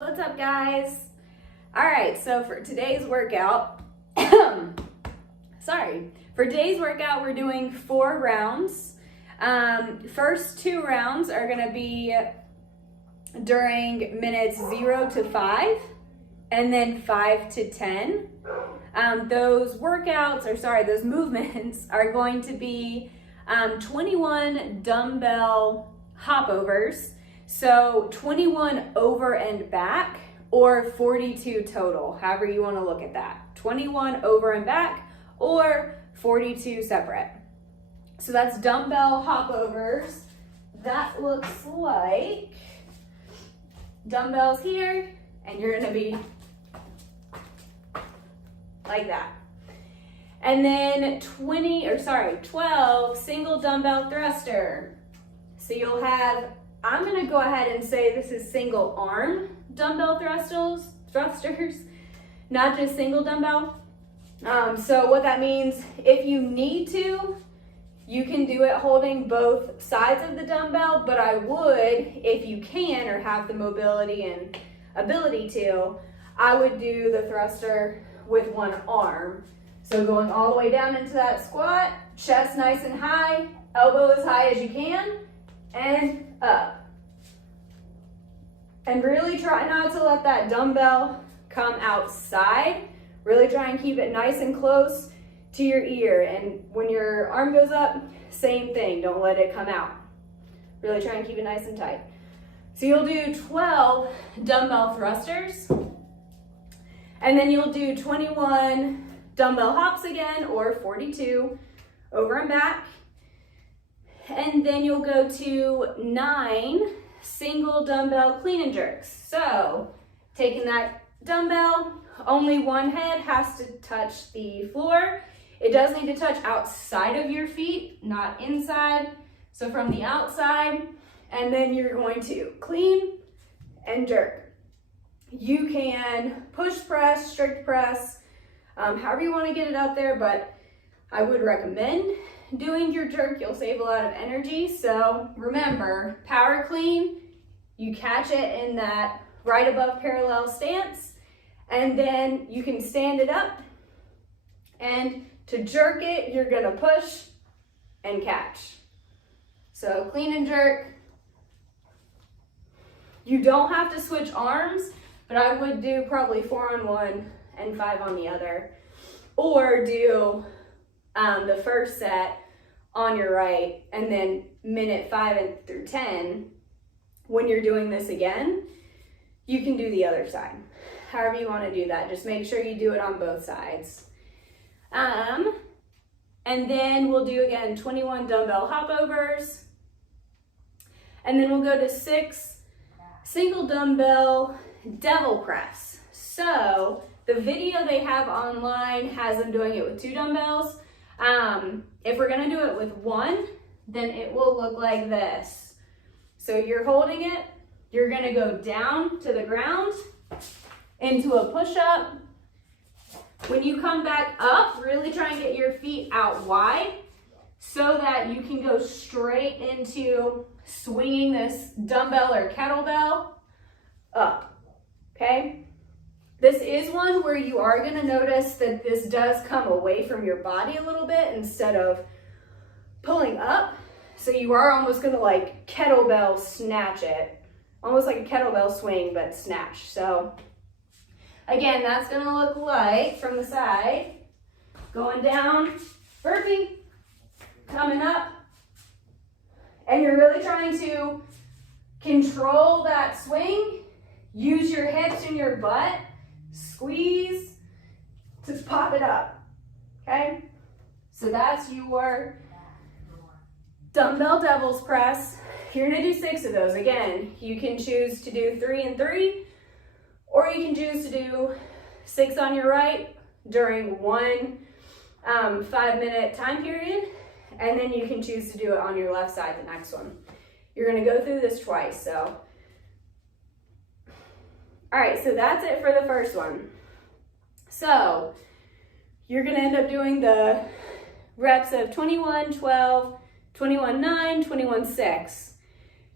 What's up, guys? All right, so for today's workout, for today's workout, we're doing 4 rounds. First 2 rounds are gonna be during minutes 0 to 5, and then 5 to 10. Those movements are going to be 21 dumbbell hopovers. So 21 over and back, or 42 total, however you want to look at that. 21 over and back, or 42 separate. So that's dumbbell hopovers. That looks like dumbbells here, and you're gonna be like that. And then 12 single dumbbell thruster. So you'll have, I'm gonna go ahead and say this is single arm dumbbell thrusters, not just single dumbbell. So what that means, if you need to, you can do it holding both sides of the dumbbell, but I would, if you can or have the mobility and ability to, I would do the thruster with one arm. So going all the way down into that squat, chest nice and high, elbow as high as you can, and up. And really try not to let that dumbbell come outside. Really try and keep it nice and close to your ear. And when your arm goes up, same thing, don't let it come out. Really try and keep it nice and tight. So you'll do 12 dumbbell thrusters, and then you'll do 21 dumbbell hops again, or 42 over and back. And then you'll go to 9 single dumbbell clean and jerks. So taking that dumbbell, only one head has to touch the floor. It does need to touch outside of your feet, not inside. So from the outside, and then you're going to clean and jerk. You can push press, strict press, however you want to get it up there, but I would recommend doing your jerk. You'll save a lot of energy. So remember, power clean, you catch it in that right above parallel stance, and then you can stand it up, and to jerk it, you're gonna push and catch. So clean and jerk. You don't have to switch arms, but I would do probably 4 on one and 5 on the other, or do the first set on your right, and then minute 5 through 10, when you're doing this again, you can do the other side. However you want to do that, just make sure you do it on both sides. And then we'll do again 21 dumbbell hopovers, and then we'll go to 6 single dumbbell devil press. So the video they have online has them doing it with 2 dumbbells. If we're gonna do it with 1, then it will look like this. So you're holding it, you're gonna go down to the ground into a push-up. When you come back up, really try and get your feet out wide so that you can go straight into swinging this dumbbell or kettlebell up, okay? This is one where you are gonna notice that this does come away from your body a little bit instead of pulling up. So you are almost gonna like kettlebell snatch it. Almost like a kettlebell swing, but snatch. So again, that's gonna look like from the side, going down, burpee, coming up, and you're really trying to control that swing. Use your hips and your butt, squeeze to pop it up, okay? So that's your dumbbell devil's press. You're gonna do 6 of those. Again, you can choose to do 3 and 3, or you can choose to do 6 on your right during one 5-minute time period, and then you can choose to do it on your left side the next one. You're gonna go through this twice, so. All right, so that's it for the first one. So you're gonna end up doing the reps of 21, 12, 21, 9, 21, 6.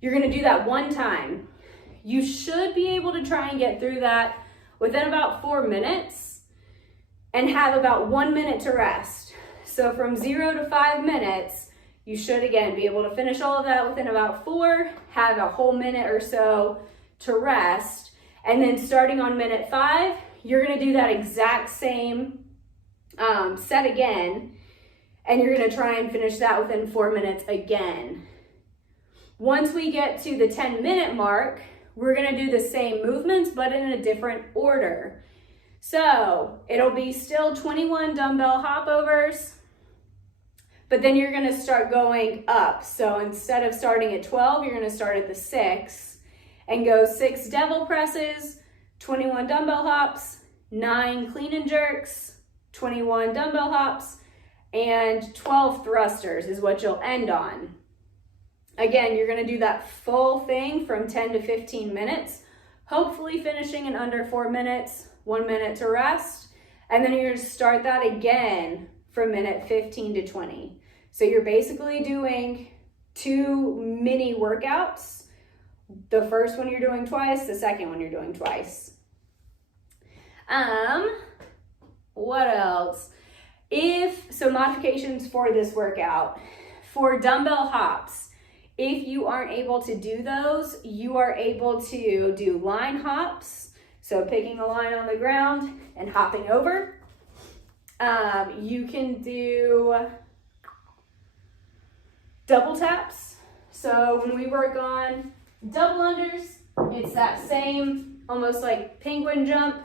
You're gonna do that one time. You should be able to try and get through that within about 4 minutes and have about 1 minute to rest. So from 0 to 5 minutes, you should again be able to finish all of that within about 4, have a whole minute or so to rest. And then starting on minute 5, you're gonna do that exact same set again, and you're gonna try and finish that within 4 minutes again. Once we get to the 10-minute mark, we're gonna do the same movements, but in a different order. So it'll be still 21 dumbbell hopovers, but then you're gonna start going up. So instead of starting at 12, you're gonna start at the 6 and go 6 devil presses, 21 dumbbell hops, 9 clean and jerks, 21 dumbbell hops, and 12 thrusters is what you'll end on. Again, you're gonna do that full thing from 10 to 15 minutes, hopefully finishing in under 4 minutes, 1 minute to rest, and then you're gonna start that again from minute 15 to 20. So you're basically doing 2 mini workouts. The first one you're doing twice, the second one you're doing twice. What else? So modifications for this workout. For dumbbell hops, if you aren't able to do those, you are able to do line hops. So picking a line on the ground and hopping over. You can do double taps. So when we work on double unders, it's that same almost like penguin jump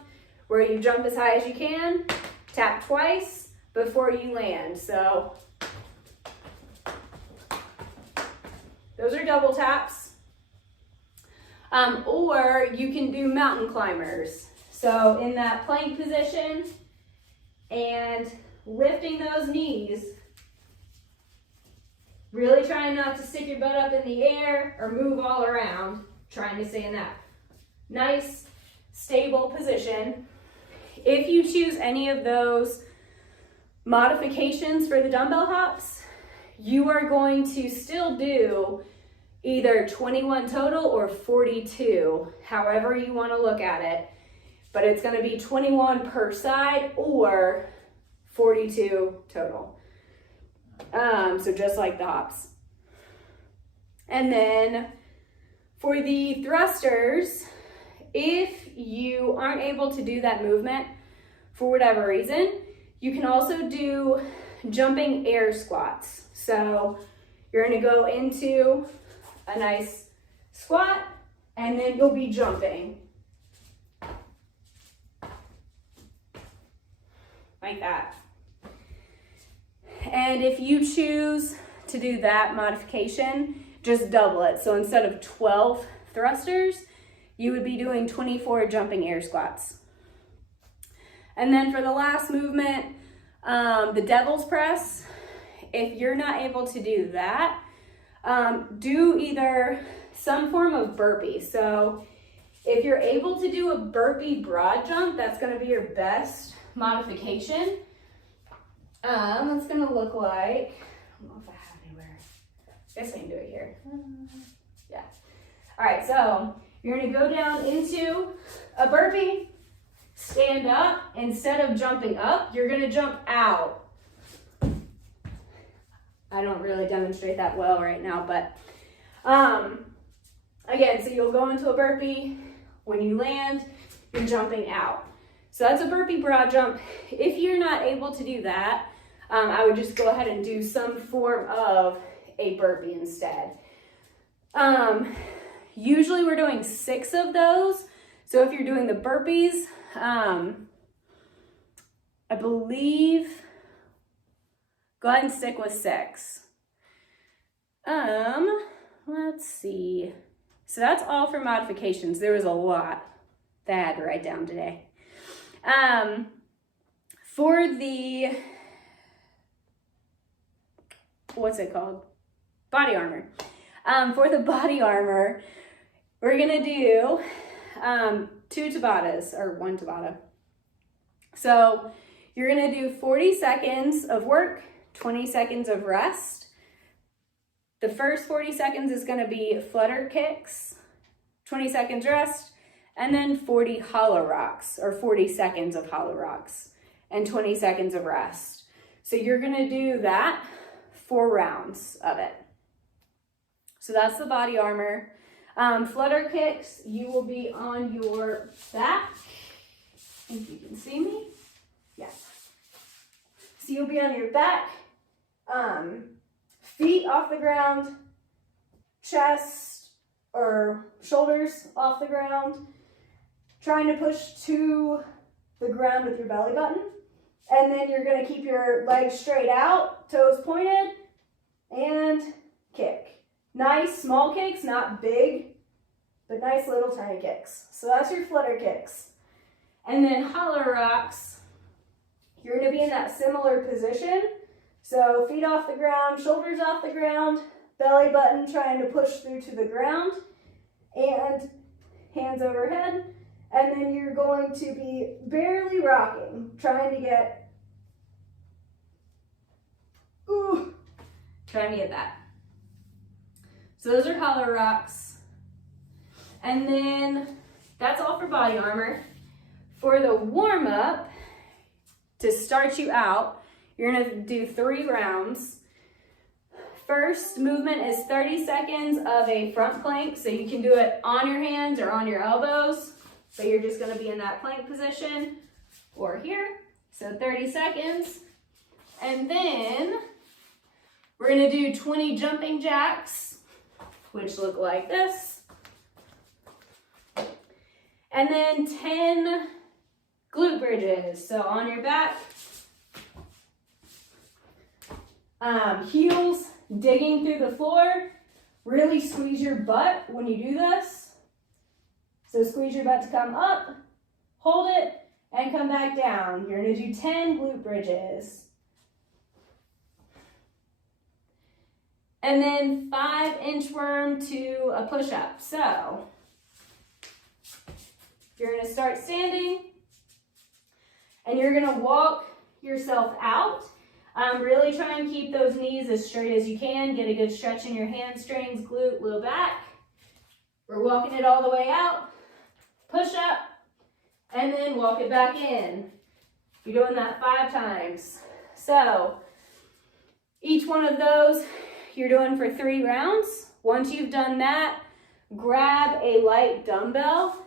where you jump as high as you can, tap twice before you land. So those are double taps. Or you can do mountain climbers. So in that plank position and lifting those knees, really trying not to stick your butt up in the air or move all around, trying to stay in that nice, stable position. If you choose any of those modifications for the dumbbell hops, you are going to still do either 21 total or 42, however you want to look at it. But it's going to be 21 per side or 42 total. So just like the hops. And then for the thrusters, if you aren't able to do that movement for whatever reason, you can also do jumping air squats. So you're going to go into a nice squat and then you'll be jumping like that. And if you choose to do that modification, just double it. So instead of 12 thrusters, you would be doing 24 jumping air squats. And then for the last movement, the devil's press, if you're not able to do that, do either some form of burpee. So if you're able to do a burpee broad jump, that's going to be your best modification. It's going to look like, I don't know if I have anywhere. I guess I can do it here. Yeah. All right, so you're going to go down into a burpee, stand up. Instead of jumping up, you're going to jump out. I don't really demonstrate that well right now, but again, so you'll go into a burpee. When you land, you're jumping out. So that's a burpee broad jump. If you're not able to do that, I would just go ahead and do some form of a burpee instead. Usually we're doing 6 of those. So if you're doing the burpees, I believe, go ahead and stick with 6. Let's see. So that's all for modifications. There was a lot that I had to write down today. For the, what's it called? Body armor. For the body armor, we're gonna do 2 Tabatas, or 1 Tabata. So you're gonna do 40 seconds of work, 20 seconds of rest. The first 40 seconds is gonna be flutter kicks, 20 seconds rest, and then 40 hollow rocks, or 40 seconds of hollow rocks, and 20 seconds of rest. So you're gonna do that 4 rounds of it. So that's the body armor. Flutter kicks, you will be on your back. I think you can see me. Yeah. So you'll be on your back, feet off the ground, chest or shoulders off the ground, trying to push to the ground with your belly button. And then you're going to keep your legs straight out, toes pointed, and kick. Nice small kicks, not big, but nice little tiny kicks. So that's your flutter kicks. And then hollow rocks, you're going to be in that similar position. So feet off the ground, shoulders off the ground, belly button trying to push through to the ground, and hands overhead. And then you're going to be barely rocking, trying to get that. So those are hollow rocks. And then that's all for body armor. For the warm up, to start you out, you're gonna do 3 rounds. First movement is 30 seconds of a front plank. So you can do it on your hands or on your elbows. So you're just gonna be in that plank position or here. So 30 seconds. And then we're gonna do 20 jumping jacks, which look like this. And then 10 glute bridges. So on your back, heels digging through the floor. Really squeeze your butt when you do this. So squeeze your butt to come up, hold it, and come back down. You're gonna do 10 glute bridges. And then 5 inchworm to a push-up. So you're gonna start standing, and you're gonna walk yourself out. Really try and keep those knees as straight as you can. Get a good stretch in your hamstrings, glute, low back. We're walking it all the way out. Push up, and then walk it back in. You're doing that 5 times. So each one of those you're doing for 3 rounds. Once you've done that, grab a light dumbbell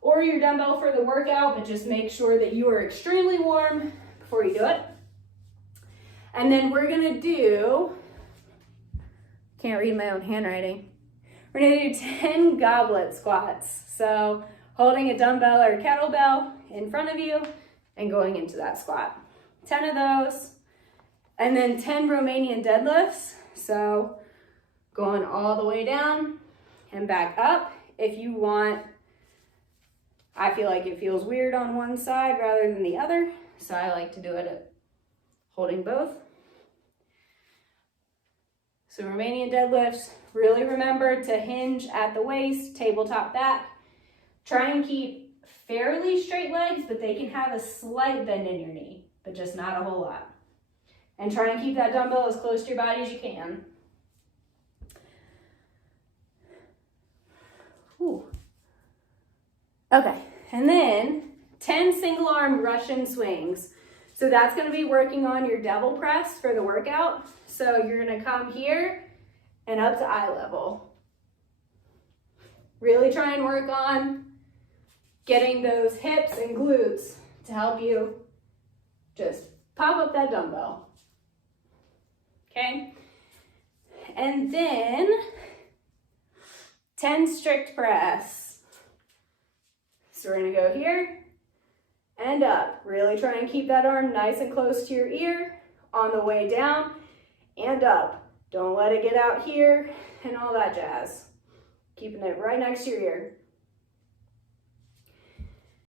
or your dumbbell for the workout, but just make sure that you are extremely warm before you do it. And then we're gonna do, can't read my own handwriting. We're gonna do 10 goblet squats. So holding a dumbbell or a kettlebell in front of you and going into that squat. 10 of those. And then 10 Romanian deadlifts. So going all the way down and back up. If you want, I feel like it feels weird on one side rather than the other. So I like to do it holding both. So Romanian deadlifts, really remember to hinge at the waist, tabletop back. Try and keep fairly straight legs, but they can have a slight bend in your knee, but just not a whole lot. And try and keep that dumbbell as close to your body as you can. Ooh. Okay, and then 10 single arm Russian swings. So that's gonna be working on your devil press for the workout. So you're gonna come here and up to eye level. Really try and work on getting those hips and glutes to help you just pop up that dumbbell. Okay, and then 10 strict press. So we're gonna go here and up. Really try and keep that arm nice and close to your ear on the way down and up. Don't let it get out here and all that jazz. Keeping it right next to your ear.